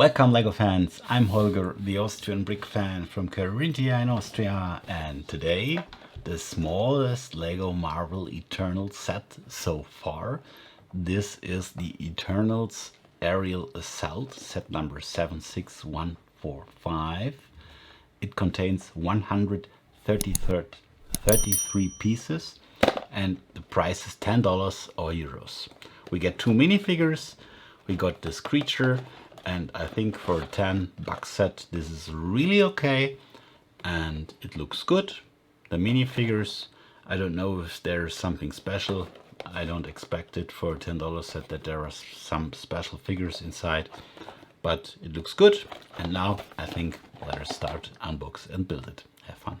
Welcome LEGO fans, I'm Holger, the Austrian brick fan from Carinthia in Austria, and today the smallest LEGO Marvel Eternals set so far. This is the Eternals Aerial Assault set number 76145. It contains 133 pieces and the price is $10 or euros. We get two minifigures, we got this creature, and I think for a $10 set this is really okay and it looks good. The minifigures, I don't know if there's something special. I don't expect it for a $10 set that there are some special figures inside, but it looks good. And now I think let us start, unbox and build it. Have fun.